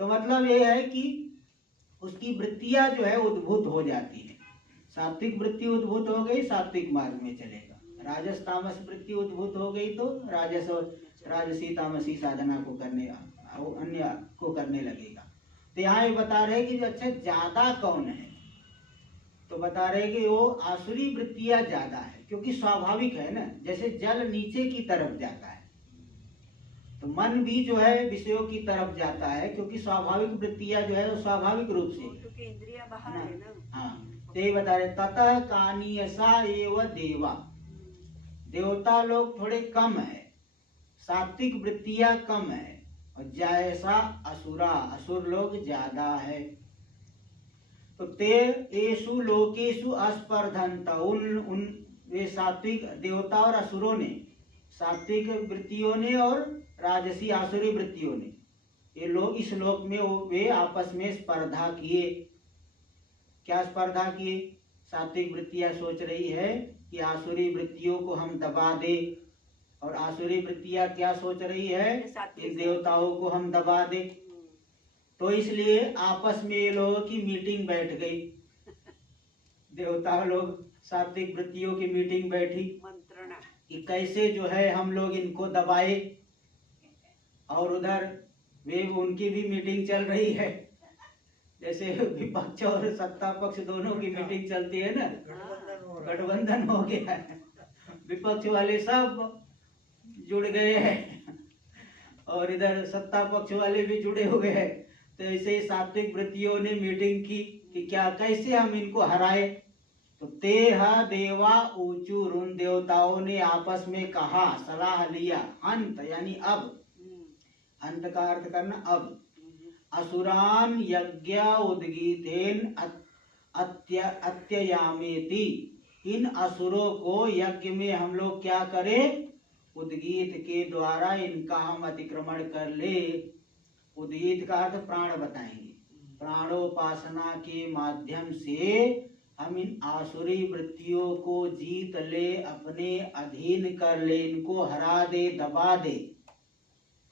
तो मतलब ये है कि उसकी वृत्तियां जो है उद्भूत हो जाती है। सात्विक वृत्ति उद्भूत हो गई, सात्विक मार्ग में चलेगा। राजस तामस वृत्ति उद्भूत हो गई तो राजस और राजसी तामसी साधना को करने, अन्य को करने लगेगा। तो यहाँ ये बता रहे कि अच्छा ज्यादा कौन है, तो बता रहे कि वो आसुरी वृत्तियां ज्यादा है, क्योंकि स्वाभाविक है ना, जैसे जल नीचे की तरफ जाता है तो मन भी जो है विषयों की तरफ जाता है, क्योंकि स्वाभाविक वृत्तियां जो है वो स्वाभाविक रूप से, क्योंकि इंद्रियां बाहर है ना। हाँ, तो ये बता रहे ततः कानीयसा एव देवा, देवता लोग थोड़े कम है, सात्विक वृत्तियां कम है, और जैसा असुरा, असुर लोग ज्यादा है। तो ते एषु लोकेषु अस्पर्धन्त, उन वे सात्विक देवता और असुरों ने, सात्विक वृत्तियों ने और राजसी आसुरी वृत्तियों ने, ये लोग इस लोक में वे आपस में स्पर्धा किए। क्या स्पर्धा किए? सात्विक वृत्तियां सोच रही है कि आसुरी वृत्तियों को हम दबा दे, और आसुरी वृत्तियां क्या सोच रही है कि देवताओं को हम दबा दे। तो इसलिए आपस में ये लोगों की मीटिंग बैठ गई, देवता लोग सात्विक वृत्तियों की मीटिंग बैठी मंत्रणा कि कैसे जो है हम लोग इनको दबाए। और उधर वे उनकी भी मीटिंग चल रही है, जैसे विपक्ष और सत्ता पक्ष दोनों की मीटिंग चलती है ना, गठबंधन हो गया है, विपक्ष वाले सब जुड़ गए हैं और इधर सत्ता पक्ष वाले भी जुड़े हुए हैं। तो ऐसे ही सात्विक वृत्तियों ने मीटिंग की कि क्या कैसे हम इनको हराए। तो तेहा देवा ऊचुर, उन देवताओं ने आपस में कहा, सलाह लिया, अंत यानी अब, अंत का अर्थ करना अब, असुरान यज्ञ उद्गीतेन अत्ययामेति, इन असुरों को यज्ञ में हम लोग क्या करें, उद्गीत के द्वारा इनका हम अतिक्रमण कर ले। उद्गीत का अर्थ प्राण बताएंगे, प्राणोपासना के माध्यम से हम इन आसुरी वृत्तियों को जीत ले, अपने अधीन कर ले, इनको हरा दे, दबा दे।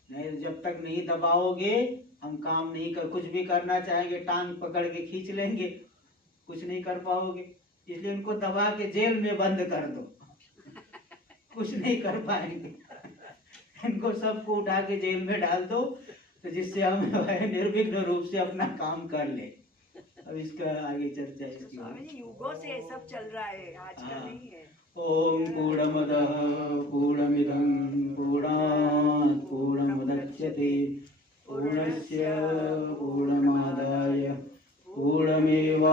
नहीं, जब तक नहीं दबाओगे हम काम नहीं कर, कुछ भी करना चाहेंगे टांग पकड़ के खींच लेंगे, कुछ नहीं कर पाओगे। इसलिए इनको दबा के जेल में बंद कर दो, कुछ नहीं कर पाएंगे। इनको सबको उठा के जेल में डाल दो, तो जिससे हम निर्विघ्न रूप से अपना काम कर ले। अब इसका आगे चर्चा इसकी। स्वामी जी युगों से ये सब चल रहा है, आज का नहीं है। ओम पूर्णमदः पूर्णमिदं पूर्णात् पूर्णमुदच्यते पूर्णस्य पूर्णमादाय पूर्णमेवावशिष्यते।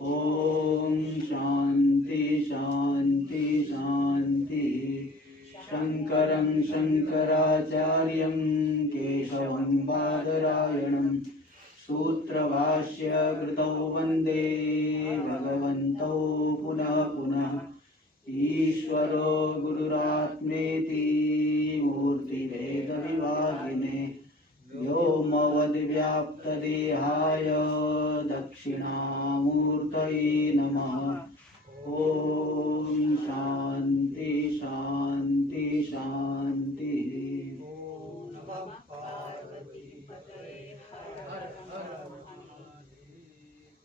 ओम शांति शांति शांति। शंकरं शंकराचार्यं केशवं बादरायणं सूत्रभाष्य कृतौ वन्दे भगवन्तौ पुनः पुनः। ईश्वरो गुरुरात्मेति मूर्तिभेदविभागिने दक्षिणामूर्तये नमः। ओम शांति।